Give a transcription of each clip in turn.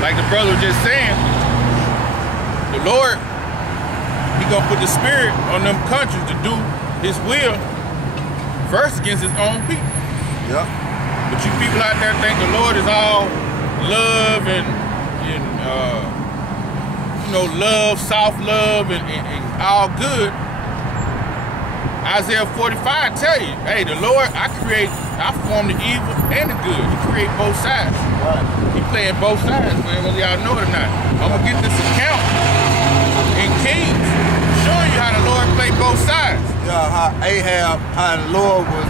like the brother was just saying, the Lord, he gonna put the spirit on them countries to do his will first against his own people. Yeah. But you people out there think the Lord is all love and you know, love, soft love and all good. Isaiah 45 tell you, hey, the Lord, I form the evil and the good. He create both sides. Right. He playing both sides, man, whether y'all know it or not. I'm gonna get this account in Kings, showing you how the Lord played both sides. Yeah, how the Lord was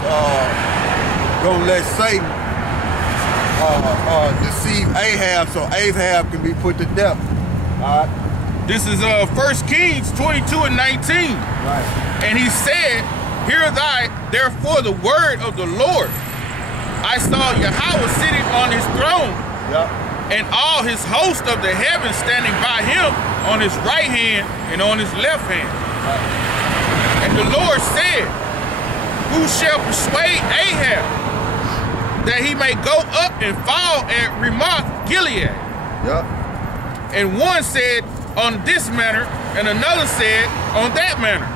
gonna let Satan deceive Ahab so Ahab can be put to death. All right. This is 1 Kings 22 and 19. Right. And he said, hear thy, therefore, the word of the Lord. I saw Yahweh sitting on his throne, and all his host of the heavens standing by him on his right hand and on his left hand. And the Lord said, who shall persuade Ahab that he may go up and fall at Ramoth Gilead? And one said, on this manner, and another said, on that manner.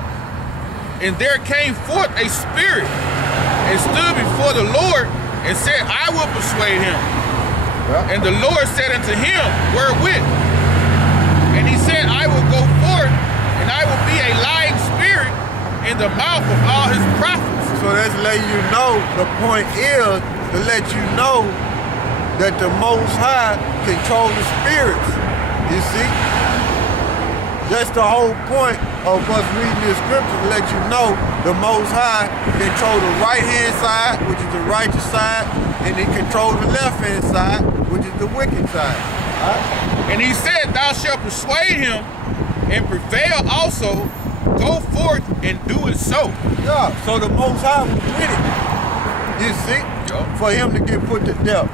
And there came forth a spirit and stood before the Lord and said, I will persuade him. And the Lord said unto him, wherewith? And he said, I will go forth, and I will be a lying spirit in the mouth of all his prophets. So that's letting you know, the point is to let you know that the Most High control the spirits. You see? That's the whole point of us reading this scripture, to let you know the Most High control the right-hand side, which is the righteous side, and he controls the left-hand side, which is the wicked side. Right? And he said, thou shalt persuade him and prevail also, go forth and do it so. Yeah, so the Most High was with it, you see, for him to get put to death.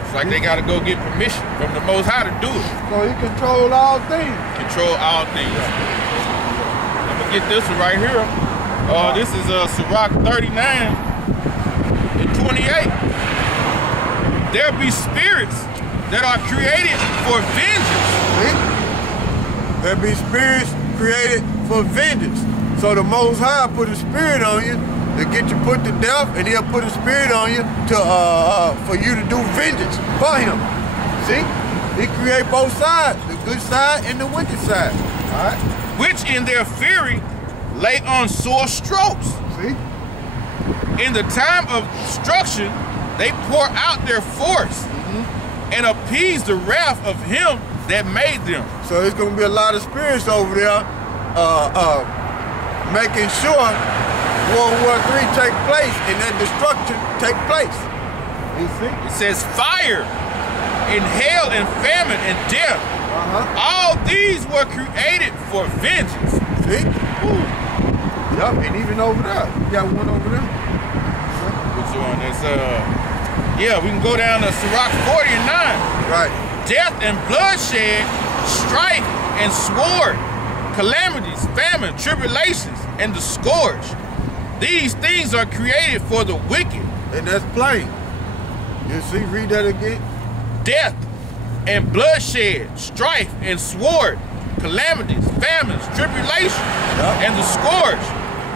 It's like they gotta go get permission from the Most High to do it. So he controls all things. Control all things. I'm gonna get this one right here. This is Sirach 39 and 28. There be spirits that are created for vengeance. See? There be spirits created for vengeance. So the Most High put a spirit on you to get you put to death, and he'll put a spirit on you to for you to do vengeance for him. See? He create both sides, the good side and the wicked side. All right? Which in their fury lay on sore strokes. See? In the time of destruction, they pour out their force and appease the wrath of him that made them. So there's gonna be a lot of spirits over there making sure World War III take place and that destruction take place. You see? It says fire and hail and famine and death. All these were created for vengeance. See? Ooh. Yup, and even over there. You got one over there. Which one? It's yeah, we can go down to Sirach 40 and 9. Right. Death and bloodshed, strife and sword, calamities, famine, tribulations, and the scourge. These things are created for the wicked. And that's plain. You see, read that again. Death and bloodshed, strife and sword, calamities, famines, tribulations, and the scourge.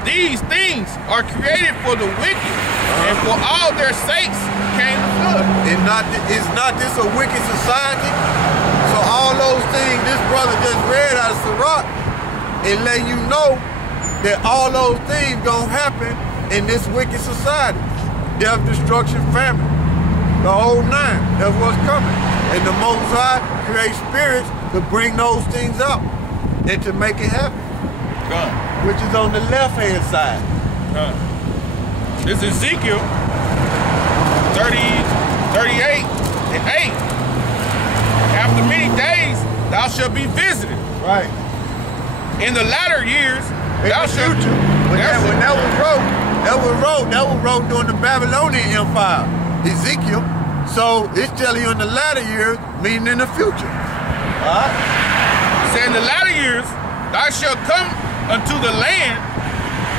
These things are created for the wicked, and for all their sakes came the flood. Is not this a wicked society? So all those things this brother just read out of Sirach, it let you know that all those things gonna happen in this wicked society. Death, destruction, famine, the whole nine. That's what's coming. And the Most High creates spirits to bring those things up and to make it happen. Which is on the left-hand side. This is Ezekiel 30, 38 and 8. After many days, thou shalt be visited. Right. In the latter years, thou shalt. When that was wrote during the Babylonian Empire, Ezekiel. So it's telling you in the latter years, meaning in the future. All right? Say in the latter years, thou shalt come unto the land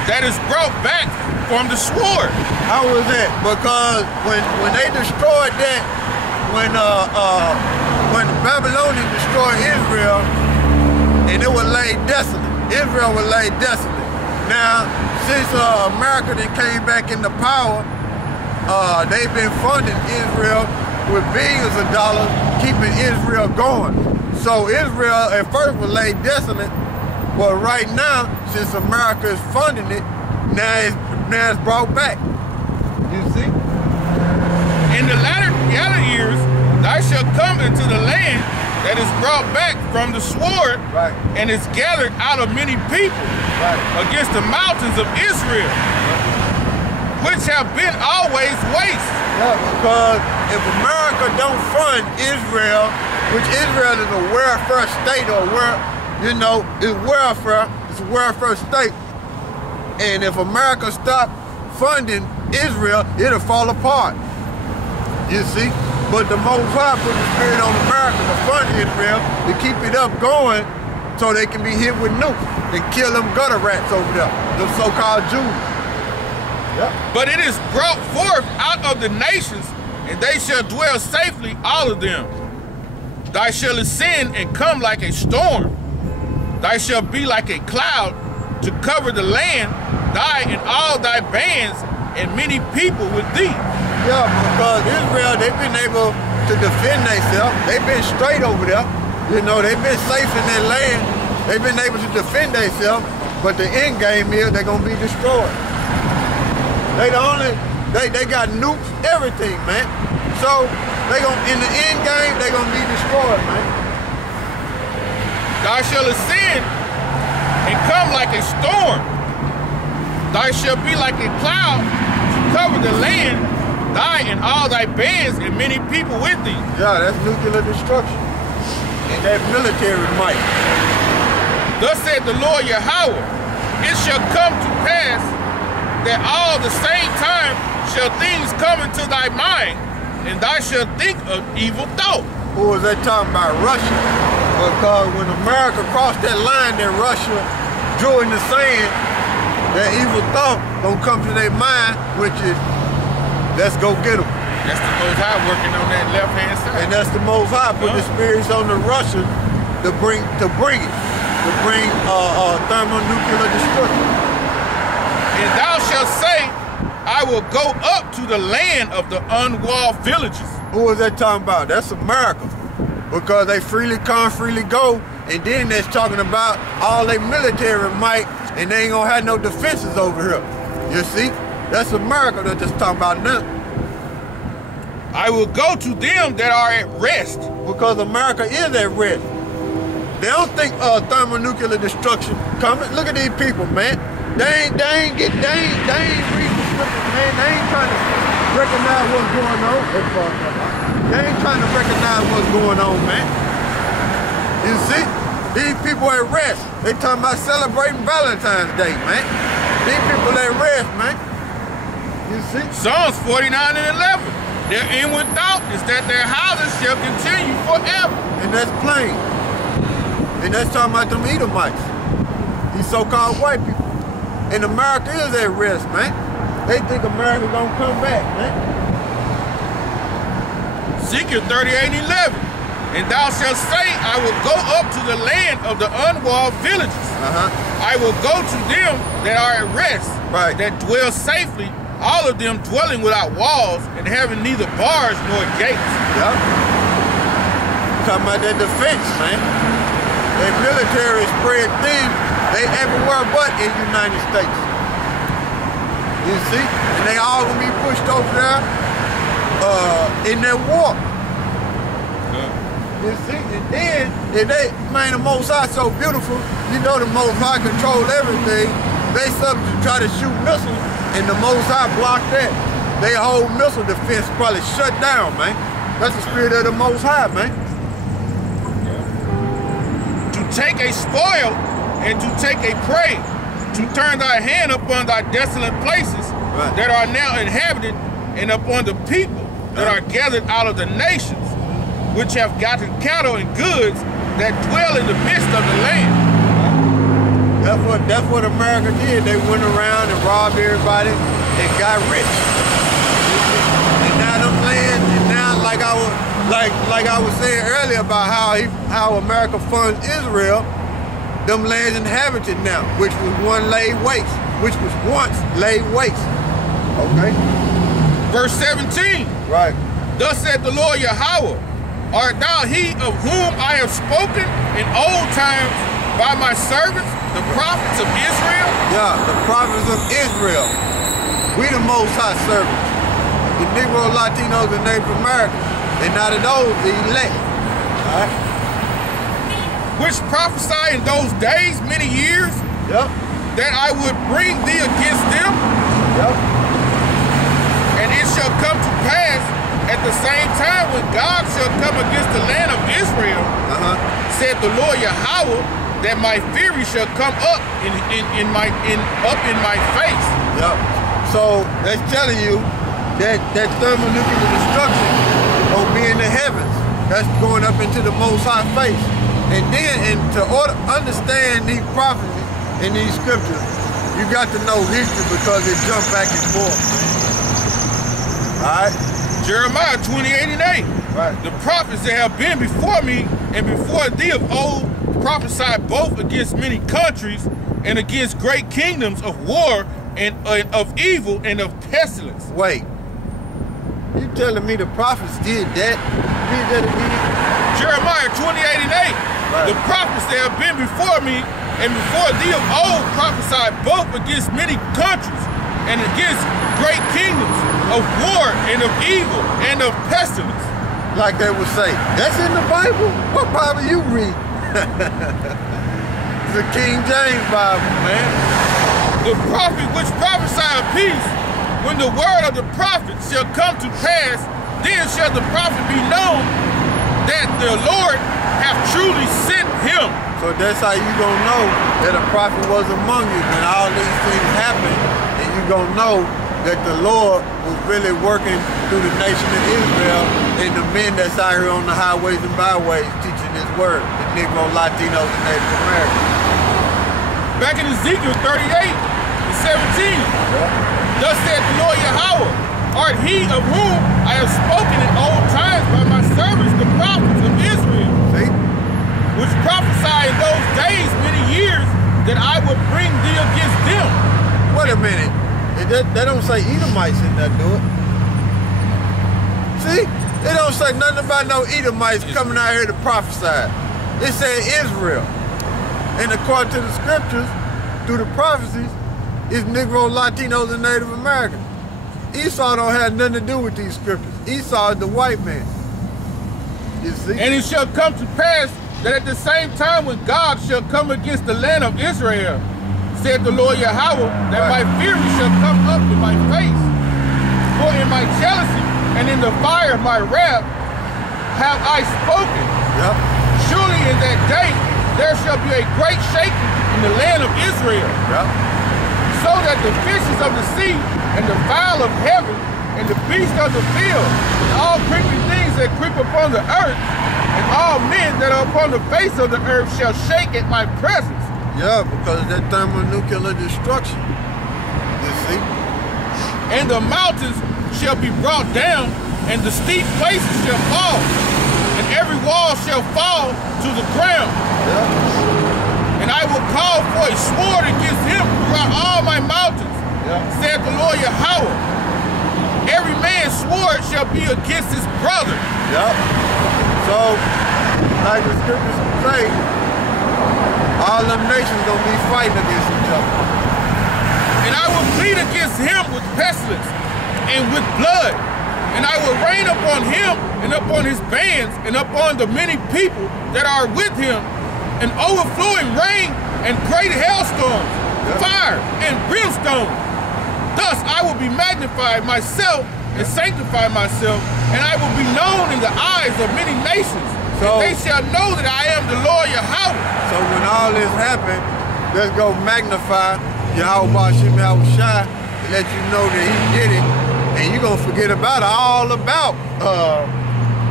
that is brought back from the sword. How was that? Because when they destroyed that, when when the Babylonians destroyed Israel, and it was laid desolate. Israel was laid desolate. Now, since America then came back into power, they've been funding Israel with billions of dollars, keeping Israel going. So Israel at first was laid desolate, but right now, since America is funding it, now it's brought back. You see? In the latter years, thou shalt come into the land that is brought back from the sword, right, and is gathered out of many people, right, against the mountains of Israel, which have been always waste. Yeah, because if America don't fund Israel, which Israel is a welfare state, or it's welfare, it's a welfare state, and if America stop funding Israel, it'll fall apart. You see? But the Most High put the spirit on America to fund Israel, to keep it up going, so they can be hit with nukes and kill them gutter rats over there, the so-called Jews. Yep. But it is brought forth out of the nations, and they shall dwell safely, all of them. Thou shalt ascend and come like a storm. Thou shalt be like a cloud to cover the land, thy and all thy bands, and many people with thee. Yeah, because Israel, they've been able to defend themselves. They've been straight over there. You know, they've been safe in their land. They've been able to defend themselves, but the end game is they're gonna be destroyed. They got nukes, everything, man. So in the end game, they're gonna be destroyed, man. Thou shalt ascend and come like a storm. Thou shalt be like a cloud to cover the land, thy and all thy bands, and many people with thee. Yeah, that's nuclear destruction. And that military might. Thus said the Lord Yahweh, it shall come to pass that all the same time shall things come into thy mind, and thou shalt think of evil thought. Who was that talking about? Russia. Because when America crossed that line that Russia drew in the sand, that evil thought gonna come to their mind, which is, let's go get them. That's the Most High working on that left-hand side. And that's the Most High put the spirits on the Russians to bring thermonuclear destruction. And thou shalt say, I will go up to the land of the unwalled villages. Who is that talking about? That's America. Because they freely come, freely go, and then that's talking about all their military might, and they ain't gonna have no defenses over here. You see? That's America that's just talking about now. I will go to them that are at rest. Because America is at rest. They don't think thermonuclear destruction coming. Look at these people, man. They ain't reading the scriptures, man. They ain't trying to recognize what's going on. They ain't trying to recognize what's going on, man. You see? These people at rest. They talking about celebrating Valentine's Day, man. These people at rest, man. You see? Psalms 49 and 11. Their inward thought is that their houses shall continue forever. And that's plain. And that's talking about them Edomites. These so-called white people. And America is at rest, man. They think America's gonna come back, man. Ezekiel 38:11. And thou shalt say, I will go up to the land of the unwalled villages. I will go to them that are at rest, right, that dwell safely, all of them dwelling without walls and having neither bars nor gates. Yep. Talking about that defense, man. Their military spread thin. They everywhere but in the United States. You see? And they all gonna be pushed over there in that war. You see? And then, if they, man, the Most High so beautiful, you know the Most High control everything. They something to try to shoot missiles, and the Most High blocked that. Their whole missile defense probably shut down, man. That's the spirit of the Most High, man. To take a spoil and to take a prey, to turn thy hand upon thy desolate places that are now inhabited, and upon the people that are gathered out of the nations, which have gotten cattle and goods that dwell in the midst of the land. That's what America did. They went around and robbed everybody and got rich. And now them lands, and now like like I was saying earlier about how America funds Israel, them lands inhabited now, which was once laid waste. Okay. Verse 17. Right. Thus said the Lord Yahweh, art thou he of whom I have spoken in old times by my servants, the prophets of Israel? Yeah, the prophets of Israel. We the Most High servants. The Negro, Latinos, and Native Americans. And not of those, the elect. All right? Which prophesy in those days, many years, Yep. that I would bring thee against them. Yep. And it shall come to pass at the same time when God shall come against the land of Israel, said the Lord Yahweh, that my fury shall come up in my face. Yep. So that's telling you that thermonuclear destruction will be in the heavens. That's going up into the Most High face. And then, to understand these prophecies in these scriptures, you got to know history because it jumps back and forth. All right? Jeremiah 28:8. Right. The prophets that have been before me and before thee of old prophesied both against many countries and against great kingdoms of war and of evil and of pestilence. Wait. You telling me the prophets did that? Did that again? Jeremiah 28:8. Right. The prophets that have been before me and before thee of old prophesied both against many countries and against great kingdoms of war and of evil and of pestilence. Like they would say, that's in the Bible? What Bible you read? It's the King James Bible, man. The prophet which prophesy of peace, when the word of the prophet shall come to pass, then shall the prophet be known that the Lord hath truly sent him. So that's how you gonna know that a prophet was among you when all these things happen, and you gonna know that the Lord was really working through the nation of Israel and the men that's out here on the highways and byways teaching his word, the Negro, Latinos, and Native Americans. Back in Ezekiel 38:17, thus said the Lord Yahweh, art he of whom I have spoken in old times by my servants, the prophets of Israel, See? which prophesy in those days many years that I would bring thee against them. Wait a minute. They don't say Edomites in that, do it? See? They don't say nothing about no Edomites coming out here to prophesy. It said Israel. And according to the scriptures, through the prophecies, it's Negro, Latinos, and Native Americans. Esau don't have nothing to do with these scriptures. Esau is the white man. You see? And it shall come to pass that at the same time when God shall come against the land of Israel, said the Lord Yahweh, that my fury shall come up in my face. For in my jealousy and in the fire of my wrath have I spoken. Yep. Surely in that day there shall be a great shaking in the land of Israel. Yep. So that the fishes of the sea and the fowl of heaven and the beasts of the field and all creeping things that creep upon the earth and all men that are upon the face of the earth shall shake at my presence. Yeah, because that thermonuclear destruction. You see? And the mountains shall be brought down, and the steep places shall fall, and every wall shall fall to the ground. Yeah. And I will call for a sword against him throughout all my mountains, said the Lord Yahweh. Every man's sword shall be against his brother. Yep. So, like the scriptures say, all them nations gonna be fighting against each other. And I will plead against him with pestilence and with blood. And I will rain upon him and upon his bands and upon the many people that are with him an overflowing rain and great hailstorms, fire and brimstone. Thus I will be magnified myself and sanctify myself, and I will be known in the eyes of many nations. So they shall know that I am the Lord Yahweh. So when all this happened, let's go magnify Yahweh Bashim Yahushai and let you know that he did it. And you're going to forget all about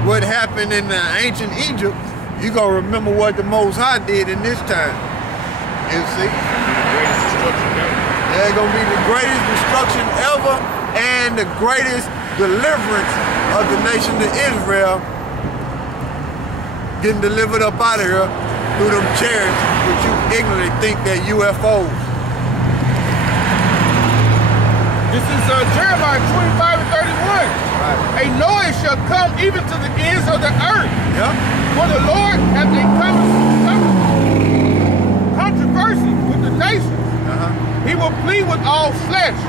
what happened in ancient Egypt. You're going to remember what the Most High did in this time. You see? Greatest destruction ever. Yeah, it's going to be the greatest destruction ever and the greatest deliverance of the nation of Israel getting delivered up out of here through them chariots, which you ignorantly think they're UFOs. This is Jeremiah 25 and 31. Right. A noise shall come even to the ends of the earth. Yeah. For the Lord hath a controversy with the nations. He will plead with all flesh.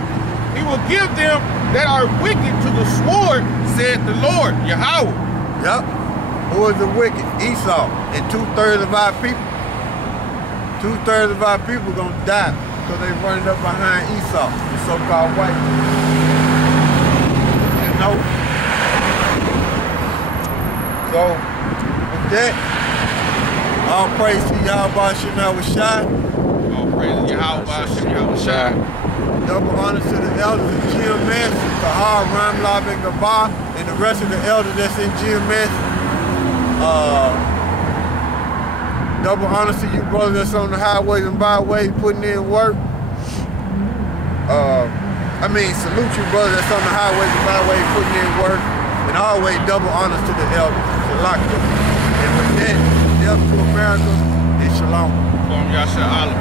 He will give them that are wicked to the sword, said the Lord, Yahweh. Yep. Who is the wicked? Esau. And 2/3 of our people. 2/3 of our people gonna die because they running up behind Esau, the so-called white people. You know? So, with that, all praise to Yahweh Shai. All praise to Yahweh Shai. Double honor to the elders of GMS, Tahar, Ramlab, and Gabar, and the rest of the elders that's in GMS. Double honor to you brothers that's on the highways and byways putting in work. Salute you brothers that's on the highways and byways putting in work. And always double honors to the elders, Salakta. And with that, death to America and Shalom. Qam Yasharahla.